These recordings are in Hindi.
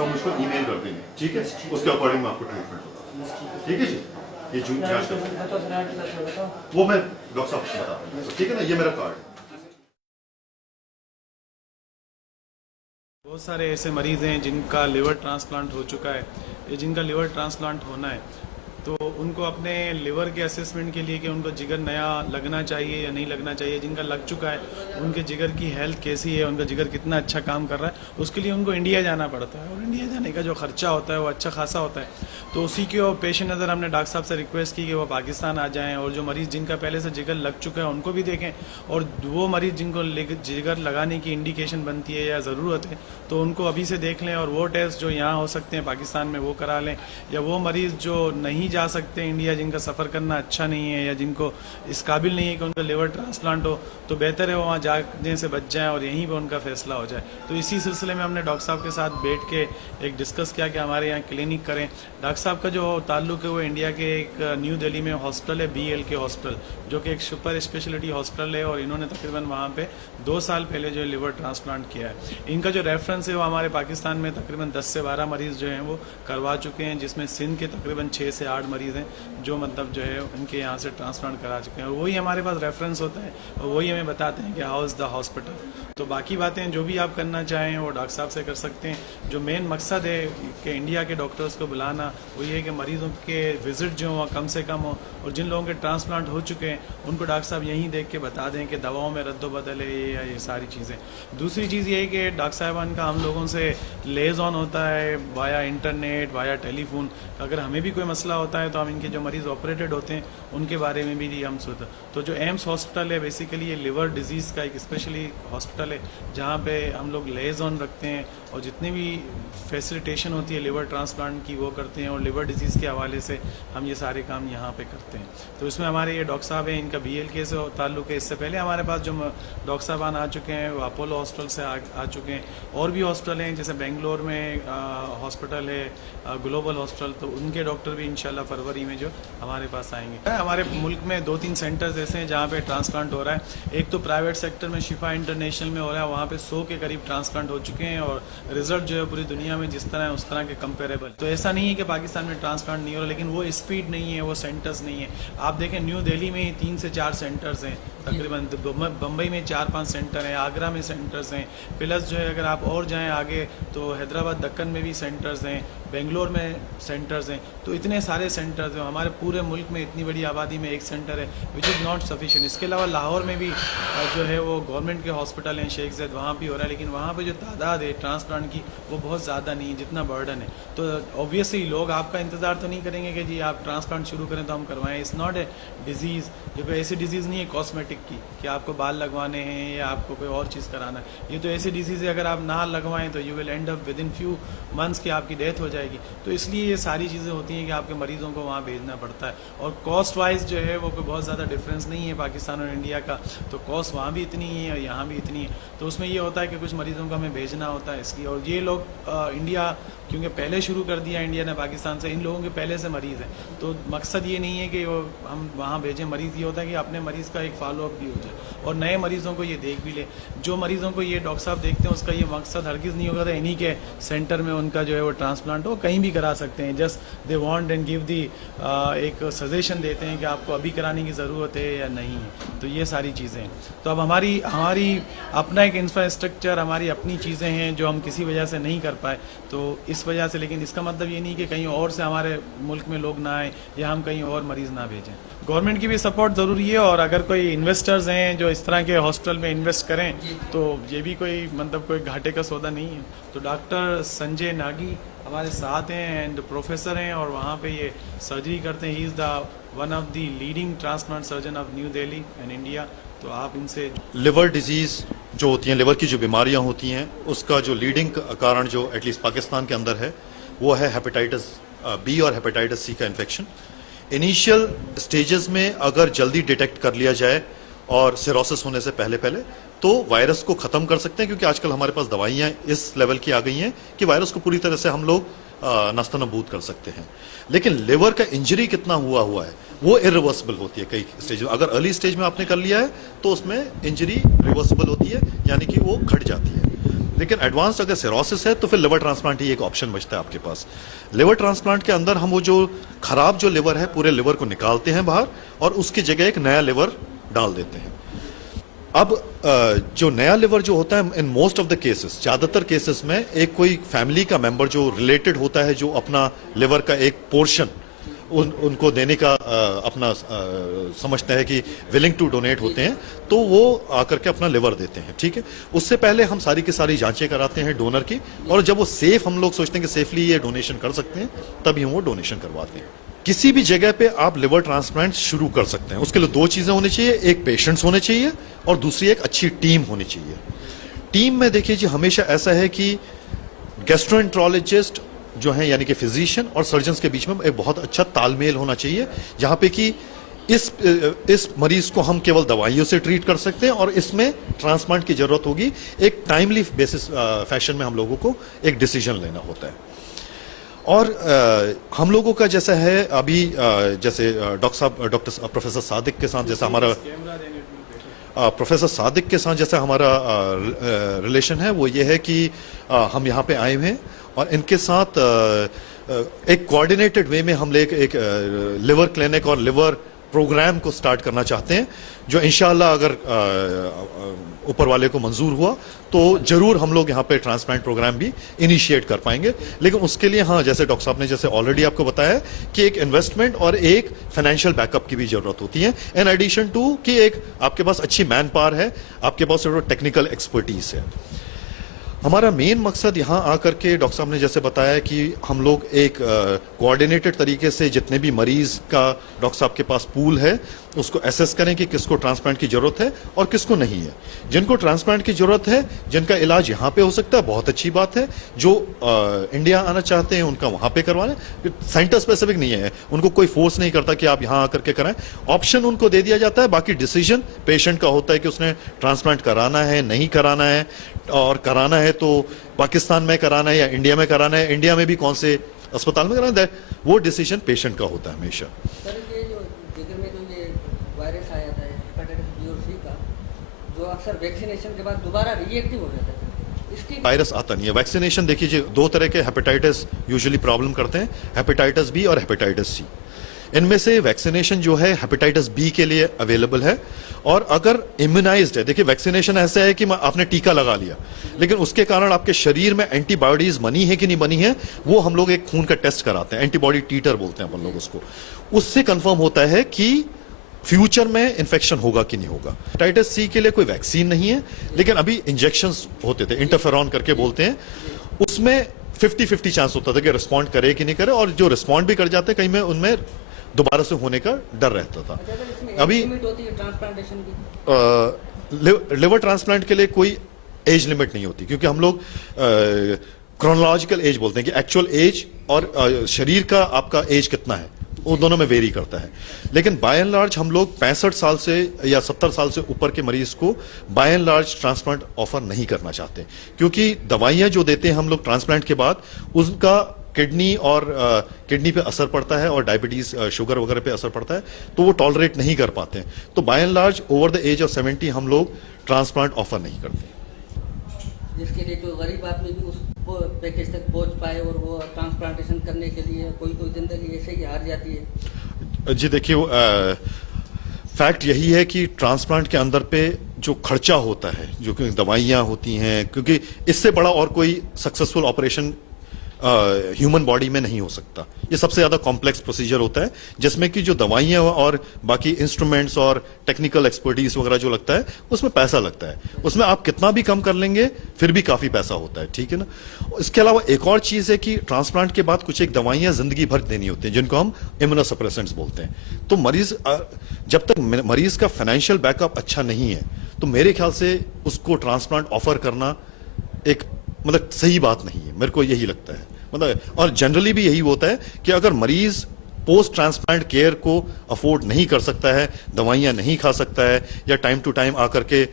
साहब मुझको ईमेल कर देंगे, ठीक है, उसके अकॉर्डिंग मैं आपको ट्रीटमेंट बताऊँ, ठीक है जी। ये जून वो मैं डॉक्टर साहब को बता दूँ, ठीक है ना, ये मेरा कार्ड है। बहुत सारे ऐसे मरीज़ हैं जिनका लिवर ट्रांसप्लांट हो चुका है या जिनका लिवर ट्रांसप्लांट होना है, तो उनको अपने लिवर के असेसमेंट के लिए कि उनको जिगर नया लगना चाहिए या नहीं लगना चाहिए, जिनका लग चुका है उनके जिगर की हेल्थ कैसी है, उनका जिगर कितना अच्छा काम कर रहा है, उसके लिए उनको इंडिया जाना पड़ता है और इंडिया जाने का जो खर्चा होता है वो अच्छा खासा होता है। तो उसी के पेश नज़र हमने डॉक्टर साहब से रिक्वेस्ट की कि वो पाकिस्तान आ जाएँ और जो मरीज़ जिनका पहले से जिगर लग चुका है उनको भी देखें, और वो मरीज़ जिनको जिगर लगाने की इंडिकेशन बनती है या ज़रूरत है तो उनको अभी से देख लें, और वो टेस्ट जो यहाँ हो सकते हैं पाकिस्तान में वो करा लें, या वो मरीज़ जो नहीं जा सकते इंडिया, जिनका सफ़र करना अच्छा नहीं है या जिनको इस काबिल नहीं है कि उनका लिवर ट्रांसप्लांट हो, तो बेहतर है वो वहाँ जाने से बच जाएँ और यहीं पर उनका फैसला हो जाए। तो इसी सिलसिले में हमने डॉक्टर साहब के साथ बैठ के एक डिस्कस किया कि हमारे यहाँ क्लिनिक करें। डॉक्टर साहब का जो ताल्लुक है वो इंडिया के एक न्यू दिल्ली में हॉस्पिटल है, BLK हॉस्पिटल, जो कि एक सुपर स्पेशलिटी हॉस्पिटल है, और इन्होंने तकरीबन वहाँ पे 2 साल पहले जो लिवर ट्रांसप्लांट किया है। इनका जो रेफरेंस है वो हमारे पाकिस्तान में तकरीबन 10 से 12 मरीज़ जो हैं वो करवा चुके हैं, जिसमें सिंध के तकरीबन 6 से 8 मरीज़ हैं जो मतलब जो है उनके यहाँ से ट्रांसप्लांट करा चुके हैं, और वही हमारे पास रेफरेंस होता है और वही हमें बताते हैं कि हाउ इज़ द हॉस्पिटल। तो बाकी बातें जो भी आप करना चाहें वो डॉक्टर साहब से कर सकते हैं। जो मेन मकसद है कि इंडिया के डॉक्टर्स को बुलाना वो ये है कि मरीज़ों के विज़िट जो हो कम से कम हो, और जिन लोगों के ट्रांसप्लांट हो चुके हैं उनको डॉक्टर साहब यहीं देख के बता दें कि दवाओं में रद्द-ओ-बदल है ये सारी चीज़ें। दूसरी चीज़ ये है कि डॉक्टर साहबान का हम लोगों से लेज़ ऑन होता है वाया इंटरनेट, वाया टेलीफोन। अगर हमें भी कोई मसला होता है तो हम इनके जो मरीज़ ऑपरेटेड होते हैं उनके बारे में भी हम सुनते। तो जो एम्स हॉस्पिटल है बेसिकली ये लिवर डिजीज़ का एक स्पेशली हॉस्पिटल है जहाँ पे हम लोग लेज़ ऑन रखते हैं और जितनी भी फैसिलिटेशन होती है लिवर ट्रांसप्लांट की वो करते हैं, और लिवर डिजीज़ के हवाले से हम ये सारे काम यहाँ पे करते हैं। तो इसमें हमारे ये डॉक्टर साहब हैं, इनका BLK से ताल्लुक़ है। इससे पहले हमारे पास जो डॉक्टर साहबान आ चुके हैं वो अपोलो हॉस्पिटल से आ चुके हैं, और भी हॉस्पिटल हैं जैसे बेंगलोर में हॉस्पिटल है ग्लोबल हॉस्पिटल, तो उनके डॉक्टर भी इंशाल्लाह फरवरी में जो हमारे पास आएंगे। हमारे मुल्क में 2-3 सेंटर्स ऐसे हैं जहाँ पे ट्रांसप्लांट हो रहा है। एक तो प्राइवेट सेक्टर में शिफा इंटरनेशनल में हो रहा है, वहाँ पे 100 के करीब ट्रांसप्लांट हो चुके हैं, और रिजल्ट जो है पूरी दुनिया में जिस तरह है उस तरह के कंपेरेबल। तो ऐसा नहीं है कि पाकिस्तान में ट्रांसप्लांट नहीं हो रहा, लेकिन वो स्पीड नहीं है, वो सेंटर्स नहीं है। आप देखें न्यू दिल्ली में ही 3 से 4 सेंटर्स हैं तकरीबन, बम्बई में 4-5 सेंटर हैं, आगरा में सेंटर्स हैं, प्लस जो है अगर आप और जाएं आगे तो हैदराबाद दक्कन में भी सेंटर्स हैं, बेंगलोर में सेंटर्स हैं। तो इतने सारे सेंटर्स हैं, हमारे पूरे मुल्क में इतनी बड़ी आबादी में एक सेंटर है विच इज़ नॉट सफिशिएंट। इसके अलावा लाहौर में भी जो है वो गवर्नमेंट के हॉस्पिटल हैं, शेख ज़ैद, वहाँ भी हो रहा है, लेकिन वहाँ पे जो तादाद है ट्रांसप्लांट की वो बहुत ज़्यादा नहीं है जितना बर्डन है। तो ऑब्वियसली लोग आपका इंतज़ार तो नहीं करेंगे कि जी आप ट्रांसप्लांट शुरू करें तो हम करवाएं। इट्स नॉट ए डिजीज़, जो कोई ऐसी डिजीज़ नहीं है कॉस्मेटिक की कि आपको बाल लगवाने हैं या आपको कोई और चीज़ कराना है। ये तो ऐसी डिजीज़ है अगर आप ना लगवाएं तो you will and up with in few months की आपकी डेथ हो जाएगी। तो इसलिए ये सारी चीज़ें होती हैं कि आपके मरीज़ों को वहाँ भेजना पड़ता है, और कॉस्ट वाइज जो है वो कोई बहुत ज़्यादा डिफरेंस नहीं है पाकिस्तान और इंडिया का। तो कॉस्ट वहाँ भी इतनी ही है और यहाँ भी इतनी है। तो उसमें ये होता है कि कुछ मरीज़ों को हमें भेजना होता है इसलिए, और ये लोग इंडिया क्योंकि पहले शुरू कर दिया इंडिया ने पाकिस्तान से, इन लोगों के पहले से मरीज़ हैं। तो मकसद ये नहीं है कि हम वहाँ भेजें मरीज़, ये होता है कि अपने मरीज़ का एक फॉलोअप भी हो जाए और नए मरीज़ों को ये देख भी ले। जो मरीज़ों को ये डॉक्टर साहब देखते हैं उसका ये मकसद हरगिज़ नहीं होगा था इन्हीं के सेंटर में उनका जो है वो ट्रांसप्लांट हो, कहीं भी करा सकते हैं। Just they want and give दी एक सजेशन देते हैं कि आपको अभी कराने की ज़रूरत है या नहीं है। तो ये सारी चीज़ें हैं। तो अब हमारी अपना एक इंफ्रास्ट्रक्चर, हमारी अपनी चीज़ें हैं जो हम किसी वजह से नहीं कर पाए, तो इस वजह से। लेकिन इसका मतलब ये नहीं कि कहीं और से हमारे मुल्क में लोग ना आए या हम कहीं और मरीज़ ना भेजें। गवर्नमेंट की भी सपोर्ट ज़रूरी है, और अगर कोई इन्वेस्टर्स हैं जो इस तरह के हॉस्पिटल में इन्वेस्ट करें तो ये भी कोई मतलब कोई घाटे का सौदा नहीं है। तो डॉक्टर संजय नागी हमारे साथ हैं एंड प्रोफेसर हैं, और वहाँ पे ये सर्जरी करते हैं। He is the one of the leading transplant surgeon of new Delhi and India. तो आप इनसे लिवर डिजीज़ जो होती हैं, लिवर की जो बीमारियां होती हैं, उसका जो लीडिंग कारण जो एटलीस्ट पाकिस्तान के अंदर है वो है हेपेटाइटिस B और हेपेटाइटिस C का इन्फेक्शन। इनिशियल स्टेजेस में अगर जल्दी डिटेक्ट कर लिया जाए और सिरोसिस होने से पहले तो वायरस को ख़त्म कर सकते हैं, क्योंकि आजकल हमारे पास दवाइयाँ इस लेवल की आ गई हैं कि वायरस को पूरी तरह से हम लोग नस्तनबूद कर सकते हैं। लेकिन लिवर का इंजरी कितना हुआ है वो इरिवर्सिबल होती है कई स्टेज में। अगर अर्ली स्टेज में आपने कर लिया है तो उसमें इंजरी रिवर्सिबल होती है, यानी कि वो घट जाती है। लेकिन एडवांस अगर सिरोसिस है तो फिर लिवर ट्रांसप्लांट ही एक ऑप्शन बचता है आपके पास। लिवर ट्रांसप्लांट के अंदर हम वो जो खराब जो लिवर है पूरे लिवर को निकालते हैं बाहर और उसकी जगह एक नया लिवर डाल देते हैं। अब जो नया लिवर जो होता है in most of the cases, ज्यादातर केसेस में एक कोई फैमिली का मेंबर जो रिलेटेड होता है जो अपना लिवर का एक पोर्शन उनको देने का अपना समझता है कि विलिंग टू डोनेट होते हैं, तो वो आकर के अपना लिवर देते हैं। ठीक है, उससे पहले हम सारी की सारी जांचें कराते हैं डोनर की, और जब वो सेफ, हम लोग सोचते हैं कि सेफली ये डोनेशन कर सकते हैं, तभी हम वो डोनेशन करवाते हैं। किसी भी जगह पे आप लिवर ट्रांसप्लांट शुरू कर सकते हैं। उसके लिए दो चीजें होनी चाहिए, एक पेशेंट्स होने चाहिए और दूसरी एक अच्छी टीम होनी चाहिए। टीम में देखिए जी, हमेशा ऐसा है कि गैस्ट्रोएंट्रोलॉजिस्ट जो हैं यानी कि फिजिशियन और सर्जन्स के बीच में एक बहुत अच्छा तालमेल होना चाहिए, जहां पे कि इस मरीज को हम केवल दवाइयों से ट्रीट कर सकते हैं और इसमें ट्रांसप्लांट की जरूरत होगी। एक टाइमली बेसिस फैशन में हम लोगों को एक डिसीजन लेना होता है। और हम लोगों का जैसा है अभी जैसे डॉक्टर प्रोफेसर सादिक के साथ जैसा हमारा प्रोफेसर सादिक के साथ जैसा हमारा रिलेशन है, वो ये है कि हम यहाँ पे आए हुए हैं और इनके साथ एक कोऑर्डिनेटेड वे में हम एक लिवर क्लिनिक और लिवर प्रोग्राम को स्टार्ट करना चाहते हैं, जो इंशाल्लाह अगर ऊपर वाले को मंजूर हुआ तो जरूर हम लोग यहाँ पे ट्रांसप्लांट प्रोग्राम भी इनिशिएट कर पाएंगे। लेकिन उसके लिए हाँ, जैसे डॉक्टर साहब ने जैसे ऑलरेडी आपको बताया कि एक इन्वेस्टमेंट और एक फाइनेंशियल बैकअप की भी जरूरत होती है, इन एडिशन टू कि एक आपके पास अच्छी मैन पावर है, आपके पास टेक्निकल एक्सपर्टीज है। हमारा मेन मकसद यहाँ आकर के डॉक्टर साहब ने जैसे बताया कि हम लोग एक कोऑर्डिनेटेड तरीके से जितने भी मरीज का डॉक्टर साहब के पास पूल है उसको एसेस करें कि किसको ट्रांसप्लांट की जरूरत है और किसको नहीं है। जिनको ट्रांसप्लांट की जरूरत है, जिनका इलाज यहाँ पे हो सकता है, बहुत अच्छी बात है। जो इंडिया आना चाहते हैं उनका वहाँ पे करवाना, सेंटर स्पेसिफिक नहीं है, उनको कोई फोर्स नहीं करता कि आप यहाँ आकर के कराएं, ऑप्शन उनको दे दिया जाता है। बाकी डिसीजन पेशेंट का होता है कि उसने ट्रांसप्लांट कराना है नहीं कराना है, और कराना है तो पाकिस्तान में कराना है या इंडिया में कराना है, इंडिया में भी कौन से अस्पताल में कराना है, वो डिसीजन पेशेंट का होता है हमेशा। सर ये जो जिगर में जो ये वायरस आया था हेपेटाइटिस बी और सी का, जो अक्सर वैक्सीनेशन के बाद दोबारा रिएक्टिव हो जाता है, इसकी वायरस आता नहीं है। वैक्सीनेशन देखिए जी, दो तरह के हेपेटाइटिस यूजुअली प्रॉब्लम करते हैं, हेपेटाइटिस बी और हेपेटाइटिस सी। इनमें से वैक्सीनेशन जो है हेपेटाइटिस बी के लिए अवेलेबल है, और अगर इम्यूनाइज्ड है, देखिए वैक्सीनेशन ऐसा है कि आपने टीका लगा लिया लेकिन उसके कारण आपके शरीर में एंटीबॉडीज बनी है कि नहीं बनी है, वो हम लोग एक खून का टेस्ट कराते हैं, एंटीबॉडी टीटर बोलते हैं अपन लोग उसको। उससे कंफर्म होता है कि फ्यूचर में इन्फेक्शन होगा कि नहीं होगा। हेपेटाइटिस सी के लिए कोई वैक्सीन नहीं है, लेकिन अभी इंजेक्शंस होते थे, इंटरफेरॉन करके बोलते हैं, उसमें 50-50 चांस होता था कि रिस्पॉन्ड करे कि नहीं करे, और जो रिस्पॉन्ड भी कर जाते कहीं में उनमें दोबारा से होने का डर रहता था। अभी होती है ट्रांसप्लांटेशन की, लिवर ट्रांसप्लांट के लिए कोई एज लिमिट नहीं होती, क्योंकि हम लोग क्रोनोलॉजिकल एज बोलते हैं कि एक्चुअल एज और शरीर का आपका एज कितना है वो दोनों में वेरी करता है। लेकिन बाय एंड लार्ज हम लोग 65 साल से या 70 साल से ऊपर के मरीज को by and large transplant offer नहीं करना चाहते, क्योंकि दवाइयां जो देते हैं हम लोग ट्रांसप्लांट के बाद, उसका किडनी और किडनी पे असर पड़ता है और डायबिटीज शुगर वगैरह पे असर पड़ता है, तो वो टॉलरेट नहीं कर पाते हैं। तो by and large over the age of 70 हम लोग ट्रांसप्लांट ऑफर नहीं करते। जिसके लिए जो गरीब आदमी भी उस पैकेज तक पहुंच पाए और वो ट्रांसप्लांटेशन करने के लिए कोई जिंदगी ऐसे ही हार जाती है। जी देखिए, फैक्ट यही है कि ट्रांसप्लांट के अंदर पे जो खर्चा होता है, जो कि दवाइयां होती हैं, क्योंकि इससे बड़ा और कोई सक्सेसफुल ऑपरेशन ह्यूमन बॉडी में नहीं हो सकता। ये सबसे ज्यादा कॉम्प्लेक्स प्रोसीजर होता है, जिसमें कि जो दवाइयां और बाकी इंस्ट्रूमेंट्स और टेक्निकल एक्सपर्टीज वगैरह जो लगता है, उसमें पैसा लगता है। उसमें आप कितना भी कम कर लेंगे फिर भी काफी पैसा होता है, ठीक है ना। इसके अलावा एक और चीज है कि ट्रांसप्लांट के बाद कुछ एक दवाइयां जिंदगी भर देनी होती हैं, जिनको हम इम्यूनोसप्रेसेंट्स बोलते हैं। तो मरीज जब तक मरीज का फाइनेंशियल बैकअप अच्छा नहीं है, तो मेरे ख्याल से उसको ट्रांसप्लांट ऑफर करना एक मतलब सही बात नहीं है, मेरे को यही लगता है। मतलब और जनरली भी यही होता है कि अगर मरीज पोस्ट ट्रांसप्लांट केयर को अफोर्ड नहीं कर सकता है, दवाइयां नहीं खा सकता है, या टाइम टू टाइम आकर के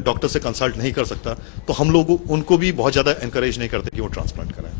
डॉक्टर से कंसल्ट नहीं कर सकता, तो हम लोग उनको भी बहुत ज्यादा एनकरेज नहीं करते कि वो ट्रांसप्लांट कराएं।